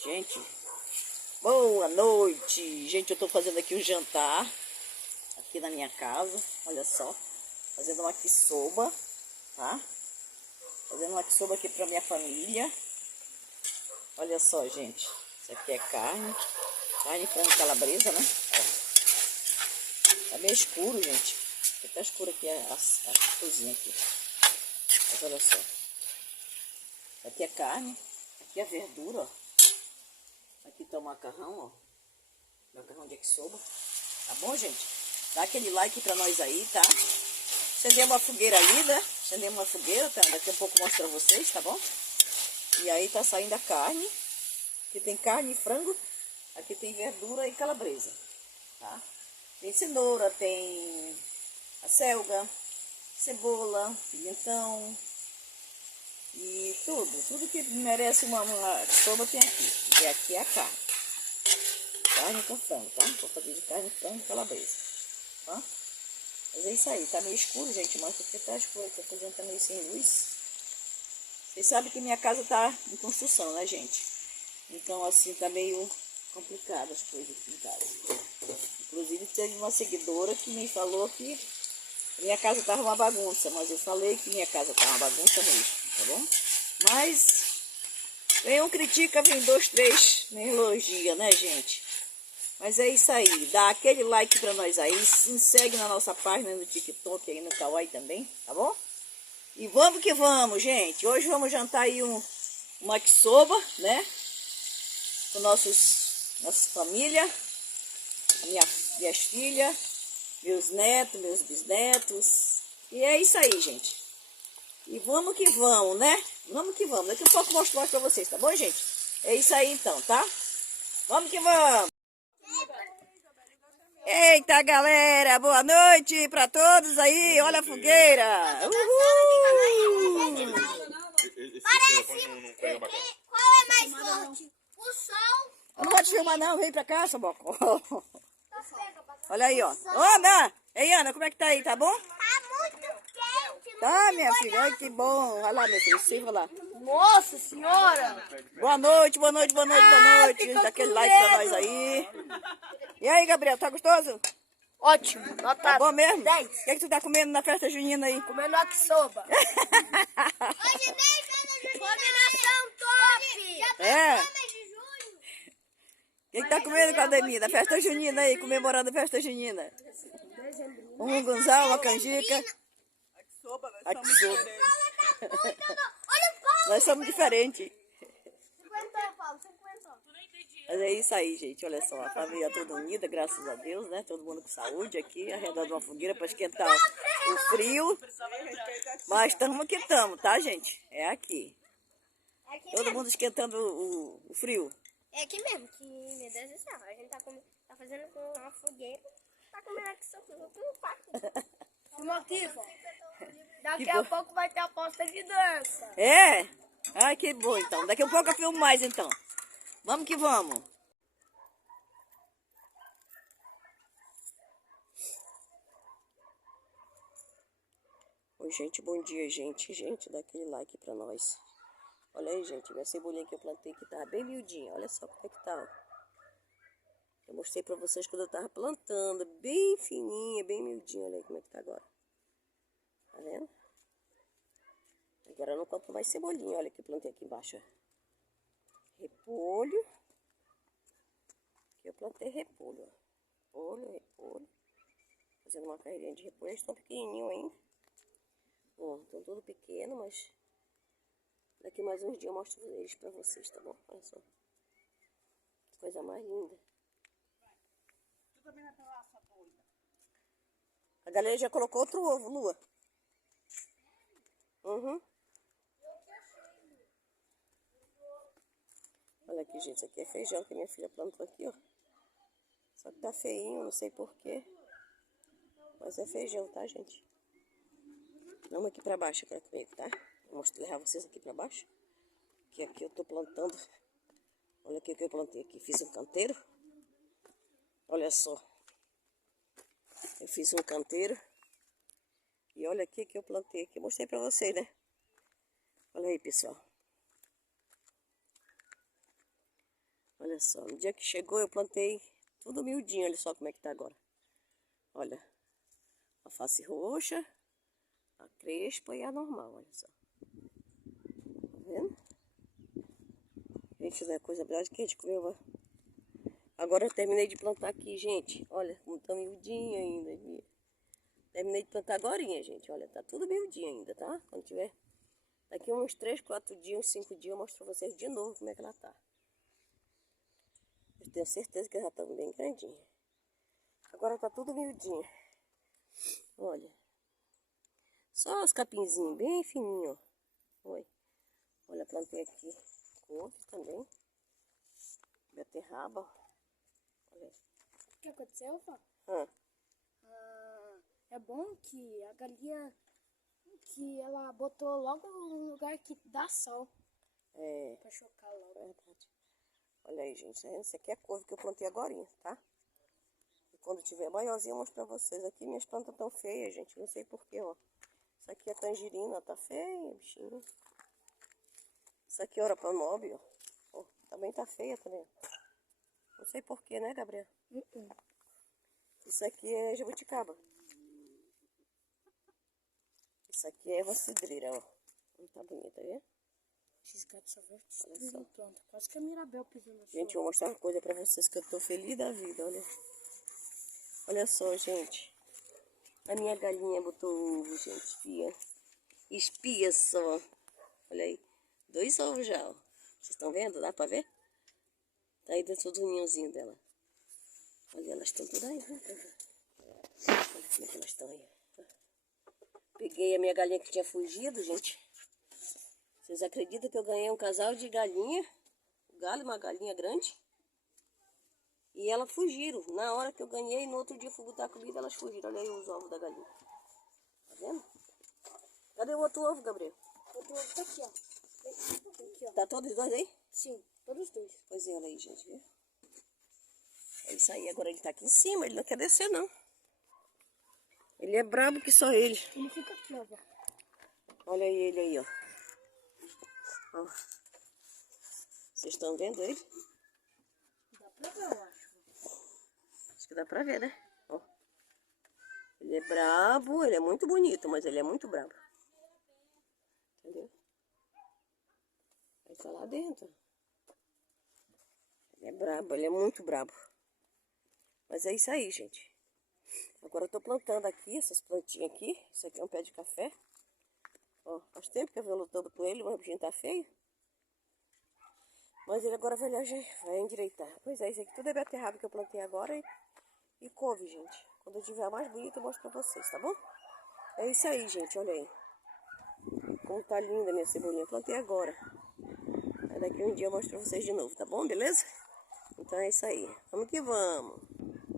Gente, boa noite. Gente, eu tô fazendo aqui um jantar aqui na minha casa. Olha só, fazendo uma yakisoba, tá? Fazendo uma yakisoba aqui pra minha família. Olha só, gente. Isso aqui é carne frango calabresa, né? Ó. Tá meio escuro, gente. Tá escuro aqui a cozinha aqui. Mas olha só. Aqui é carne, aqui é verdura, ó. Aqui tá o macarrão, ó. Macarrão de yakisoba. Tá bom, gente? Dá aquele like pra nós aí, tá? Acendemos uma fogueira ali, né? Acendemos uma fogueira, tá? Daqui a pouco eu mostro pra vocês, tá bom? E aí tá saindo a carne. Aqui tem carne e frango. Aqui tem verdura e calabresa, tá? Tem cenoura, tem acelga, cebola, pimentão e tudo que merece uma sopa tem aqui. E aqui é a carne. Carne com frango, tá? Vou fazer de carne, frango e calabresa, tá? Mas é isso aí, tá meio escuro, gente, mas porque tá escuro aqui, a cozinha tá meio sem luz. Vocês sabem que minha casa tá em construção, né, gente? Então, assim, tá meio complicado as coisas aqui em casa. Inclusive, teve uma seguidora que me falou que minha casa tava uma bagunça, mas eu falei que minha casa tava uma bagunça mesmo, tá bom? Mas, vem um critica, vem dois, três, me elogia, né, gente? Mas é isso aí, dá aquele like pra nós aí, se segue na nossa página no TikTok, aí no Kawaii também, tá bom? E vamos que vamos, gente. Hoje vamos jantar aí uma yakisoba, né? Com nossa família, minhas filhas, meus netos, meus bisnetos. E é isso aí, gente. E vamos que vamos, né? Vamos que vamos. Daqui a pouco eu mostro mais pra vocês, tá bom, gente? É isso aí então, tá? Vamos que vamos! Eita, galera! Boa noite pra todos aí! Olha a fogueira! Uhul! Qual é mais forte? O sol? Eu não pode filmar não, vem pra cá, seu boco. Olha aí, ó. Ô, Ana! Ei, Ana, como é que tá aí? Tá bom? Tá muito quente. Tá, minha filha. Ai, que bom. Olha lá, meu filho. Sirva lá. Nossa senhora! Boa noite, boa noite, boa noite, boa noite. Dá aquele like pra nós aí. E aí, Gabriel, tá gostoso? Ótimo, nota Tá bom mesmo? 10. O que é que tu tá comendo na festa junina aí? Comendo yakisoba. Hoje tem combinação top! É? O que que tá comendo, Claudemir? Na festa junina aí, comemorando a festa junina. Um mungunzão, uma canjica. Yakisoba, nós somos Yakisoba. diferentes. Olha o pau! Nós somos diferentes. 50, Paulo, 50. Mas é isso aí, gente. Olha só, a família toda unida, graças a Deus, né? Todo mundo com saúde aqui, ao redor de uma fogueira para esquentar o frio. Mas estamos que estamos, tá, gente? É aqui. Todo mundo esquentando o frio. É aqui mesmo, que, meu Deus do céu, a gente tá fazendo com uma fogueira, tá comendo aqui só com um fato. Vamos aqui, pô. Daqui a pouco vai ter a aposta de dança. É? Ai, que bom, então. Daqui a pouco eu filmo mais, então. Vamos que vamos. Oi, gente, bom dia, gente. Gente, dá aquele like pra nós. Olha aí, gente, minha cebolinha que eu plantei que tava bem miudinha. Olha só como é que tá, ó. Eu mostrei pra vocês quando eu tava plantando, bem fininha, bem miudinha. Olha aí como é que tá agora. Tá vendo? Agora eu não compro mais cebolinha. Olha que eu plantei aqui embaixo, ó. Repolho. Aqui eu plantei repolho, ó. Repolho. Fazendo uma carreirinha de repolho. Eles estão pequenininhos ainda. Ó, estão tudo pequeno, mas daqui mais uns dias eu mostro eles pra vocês, tá bom? Olha só. Coisa mais linda. A galera já colocou outro ovo, Lua. Uhum. Olha aqui, gente. Isso aqui é feijão que minha filha plantou aqui, ó. Só que tá feinho, não sei porquê. Mas é feijão, tá, gente? Vamos aqui pra baixo agora comigo, tá? Vou levar vocês aqui pra baixo. Que aqui eu tô plantando. Olha aqui o que eu plantei aqui. Fiz um canteiro. Olha só. Eu fiz um canteiro. E olha aqui que eu plantei aqui. Eu mostrei pra vocês, né? Olha aí, pessoal. Olha só, no dia que chegou eu plantei tudo miudinho, olha só como é que tá agora. Olha, a face roxa, a crespa e a normal, olha só. Tá vendo? Gente, não é coisa melhor que a gente comeu. Agora eu terminei de plantar aqui, gente. Olha, como tá miudinho ainda. Terminei de plantar agorinha, gente. Olha, tá tudo miudinho ainda, tá? Quando tiver daqui uns 3, 4 dias, uns 5 dias, eu mostro pra vocês de novo como é que ela tá. Eu tenho certeza que ela já tá bem grandinha. Agora tá tudo miudinho. Olha. Só os capinzinhos bem fininhos, ó. Oi. Olha, plantei aqui couve também. Beterraba. Olha aí. O que aconteceu, Fá? Ah, É bom que a galinha, que ela botou logo num lugar que dá sol. é Pra chocar logo. verdade. Olha aí, gente. Essa aqui é a couve que eu plantei agorinha, tá? E quando tiver maiorzinha eu mostro pra vocês. Aqui minhas plantas tão feias, gente. Não sei porquê, ó. Isso aqui é tangerina, tá feia, bichinho. Isso aqui é Oropanóbio, ó. Ó, também tá feia também. Não sei porquê, né, Gabriel? Isso aqui é jabuticaba. Isso aqui é erva cidreira, ó. Não tá bonita, viu? Esses gatos só vão destruir planta. Quase que a Mirabel pisou no Gente, eu vou mostrar uma coisa pra vocês que eu tô feliz da vida, olha. Olha só, gente. A minha galinha botou ovo, gente, espia. Espia só. Olha aí. 2 ovos já, ó. Vocês estão vendo? Dá pra ver? Tá aí dentro do ninhozinho dela. Olha, elas estão todas aí, né? Olha como é que elas estão aí. Peguei a minha galinha que tinha fugido, gente. Vocês acreditam que eu ganhei um casal de galinha? Um galo e uma galinha grande. E elas fugiram. Na hora que eu ganhei, no outro dia eu fui botar comida, elas fugiram. Olha aí os ovos da galinha. Tá vendo? Cadê o outro ovo, Gabriel? O outro ovo tá aqui, ó. Aqui, ó. Tá todos os dois aí? Sim, todos os dois. Pois é, olha aí, gente, viu? É isso aí, agora ele tá aqui em cima, ele não quer descer, não. Ele é brabo que só ele. Ele fica aqui, ó. Olha aí ele aí, ó. Ó. Vocês estão vendo ele? Dá pra ver, eu acho. Acho que dá pra ver, né? Ó. Ele é brabo, ele é muito bonito, mas ele é muito brabo. Entendeu? Ele tá lá dentro. Ele é brabo, ele é muito brabo. Mas é isso aí, gente. Agora eu tô plantando aqui, essas plantinhas aqui. Isso aqui é um pé de café. Ó, faz tempo que eu venho lutando com ele, mas o bichinho tá feio. Mas ele agora vai endireitar. Pois é, isso aqui tudo é beterraba que eu plantei agora e couve, gente. Quando eu tiver mais bonito eu mostro pra vocês, tá bom? É isso aí, gente, olha aí. Como tá linda a minha cebolinha. Eu plantei agora. Aí daqui um dia eu mostro pra vocês de novo, tá bom? Beleza? Então é isso aí. Vamos que vamos.